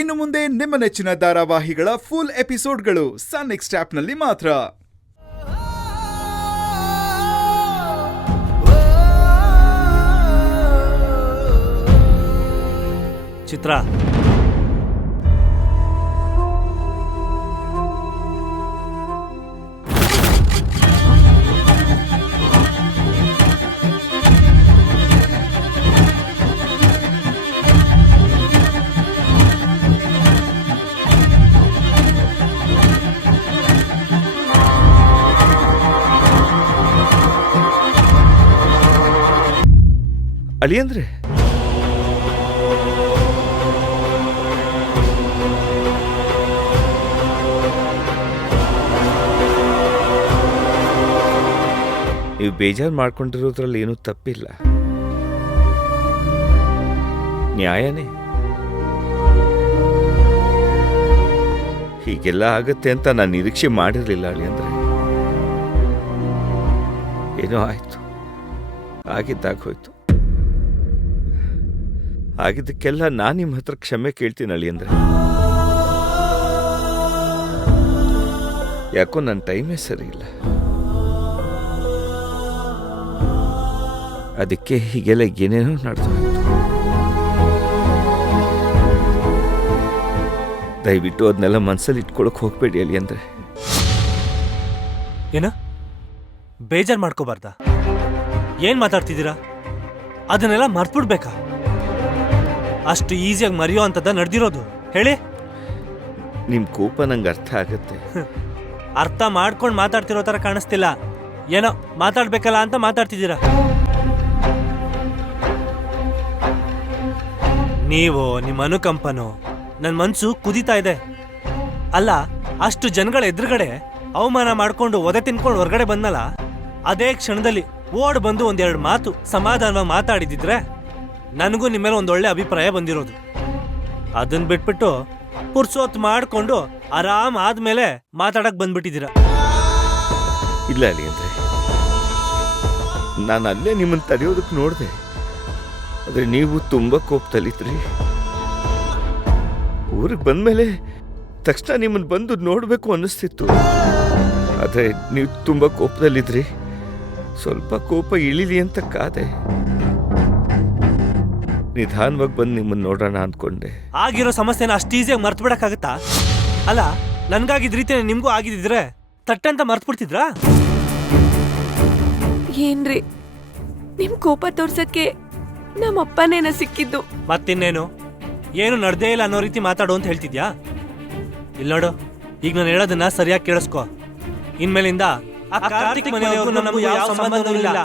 ಇನ್ನು ಮುಂದೆ ನಿಮ್ಮ ನೆಚ್ಚಿನ ಧಾರಾವಾಹಿಗಳ ಫುಲ್ ಎಪಿಸೋಡ್ಗಳು ಸನ್ ನೆಕ್ಸ್ಟ್ ಆಪ್ನಲ್ಲಿ ಮಾತ್ರ. ಚಿತ್ರ, ಅಳಿಯಂದ್ರೆ ನೀವು ಬೇಜಾರು ಮಾಡ್ಕೊಂಡಿರೋದ್ರಲ್ಲಿ ಏನೂ ತಪ್ಪಿಲ್ಲ, ನ್ಯಾಯನೇ. ಹೀಗೆಲ್ಲ ಆಗತ್ತೆ ಅಂತ ನಾನು ನಿರೀಕ್ಷೆ ಮಾಡಿರಲಿಲ್ಲ ಅಳಿಯಂದ್ರೆ. ಏನೋ ಆಯ್ತು, ಆಗಿದ್ದಾಗ ಹೋಯ್ತು. ಆಗಿದ್ದಕ್ಕೆಲ್ಲ ನಾನು ನಿಮ್ಮ ಹತ್ರ ಕ್ಷಮೆ ಕೇಳ್ತೀನಿ ಅಳಿಯಂದ್ರೆ. ಯಾಕೋ ನನ್ನ ಟೈಮೇ ಸರಿ ಇಲ್ಲ, ಅದಕ್ಕೆ ಹೀಗೆಲ್ಲ ಏನೇನೋ ನಡೆದು ದಯವಿಟ್ಟು ಅದನ್ನೆಲ್ಲ ಮನಸ್ಸಲ್ಲಿ ಇಟ್ಕೊಳಕ್ ಹೋಗ್ಬೇಡಿ ಅಳಿಯಂದ್ರೆ. ಏನ ಬೇಜಾರು ಮಾಡ್ಕೋಬಾರ್ದ? ಏನ್ ಮಾತಾಡ್ತಿದ್ದೀರಾ? ಅದನ್ನೆಲ್ಲ ಮರ್ತ್ಬಿಡ್ಬೇಕಾ? ಅಷ್ಟು ಈಸಿಯಾಗಿ ಮರೆಯೋ ಅಂತದ ನಡೆದಿರೋದು? ಹೇಳಿ. ನಿಮ್ಮ ಕೋಪ ನಂಗೆ ಅರ್ಥ ಆಗತ್ತೆ. ಅರ್ಥ ಮಾಡ್ಕೊಂಡು ಮಾತಾಡ್ತಿರೋ ತರ ಕಾಣಿಸ್ತಿಲ್ಲ. ಏನೋ ಮಾತಾಡ್ಬೇಕಲ್ಲ ಅಂತ ಮಾತಾಡ್ತಿದ್ದೀರಾ. ನೀವು ನಿಮ್ಮ ಅನುಕಂಪನೋ ನನ್ನ ಮನ್ಸು ಕುದೀತಾ ಇದೆ. ಅಲ್ಲ, ಅಷ್ಟು ಜನಗಳ ಎದುರುಗಡೆ ಅವಮಾನ ಮಾಡ್ಕೊಂಡು ಒದೆ ತಿನ್ಕೊಂಡು ಹೊರಗಡೆ ಬಂದಲ್ಲ, ಅದೇ ಕ್ಷಣದಲ್ಲಿ ಓಡ್ ಬಂದು ಒಂದೆರಡು ಮಾತು ಸಮಾಧಾನವಾಗಿ ಮಾತಾಡಿದಿದ್ರೆ ನನಗೂ ನಿಮ್ಮ ಮೇಲೆ ಒಂದೊಳ್ಳೆ ಅಭಿಪ್ರಾಯ ಬಂದಿರೋದು. ಅದನ್ನ ಬಿಟ್ಬಿಟ್ಟು ಪುರ್ಸೋತ್ ಮಾಡ್ಕೊಂಡು ಆರಾಮ್ ಆದ್ಮೇಲೆ ಮಾತಾಡಕ್ ಬಂದ್ಬಿಟ್ಟಿದ್ದೀರಾ. ಇಲ್ಲ ಅಳಿಯಂದ್ರೆ, ನಾನು ಅಲ್ಲೇ ನಿಮ್ಮನ್ನು ತಡೆಯೋದಕ್ಕೆ ನೋಡಿದೆ, ಆದರೆ ನೀವು ತುಂಬ ಕೋಪದಲ್ಲಿದ್ರಿ. ಊರಿಗೆ ಬಂದಮೇಲೆ ತಕ್ಷಣ ನಿಮ್ಮನ್ನು ಬಂದು ನೋಡಬೇಕು ಅನ್ನಿಸ್ತಿತ್ತು, ಆದರೆ ನೀವು ತುಂಬ ಕೋಪದಲ್ಲಿದ್ರಿ. ಸ್ವಲ್ಪ ಕೋಪ ಇಳಿಲಿ ಅಂತ ಕಾದೆ. ನಿಧಾನವಾಗಿ ಬಂದು ನಿಮ್ಮನ್ನು ನೋಡೋಣ ಅಂದ್ಕೊಂಡೆ. ಆಗಿರೋ ಸಮಸ್ಯೆನ ಅಷ್ಟು ಈಸಿಯಾಗಿ ಮರ್ತು ಬಿಡಕ್ಕಾಗತ್ತಾ? ಅಲ್ಲ, ನನ್ಗಾಗಿದ್ದ ರೀತಿಯ ನಿಮ್ಗೂ ಆಗಿದ್ದಿದ್ರೆ ತಟ್ಟಂತ ಮರ್ತು ಬಿಡ್ತಿದ್ರಾ? ಏನ್ರಿ, ನಿಮ್ ಕೋಪ ತೋರ್ಸಕ್ಕೆ ನಮ್ಮಪ್ಪನೇನ ಸಿಕ್ಕಿದ್ದು? ಮತ್ತಿನ್ನೇನು, ಏನು ನಡ್ದೇ ಇಲ್ಲ ಅನ್ನೋ ರೀತಿ ಮಾತಾಡು ಅಂತ ಹೇಳ್ತಿದ್ಯಾ? ಇಲ್ಲ ನೋಡು, ಈಗ ನಾನು ಹೇಳೋದನ್ನ ಸರಿಯಾಗಿ ಕೇಳಿಸ್ಕೊ. ಇನ್ಮೇಲಿಂದ ಆ ಕಾರ್ತಿಕ್ ಮನೆಯವ್ರಿಗೂ ನಮಗೂ ಯಾವ ಸಂಬಂಧನೂ ಇಲ್ಲ.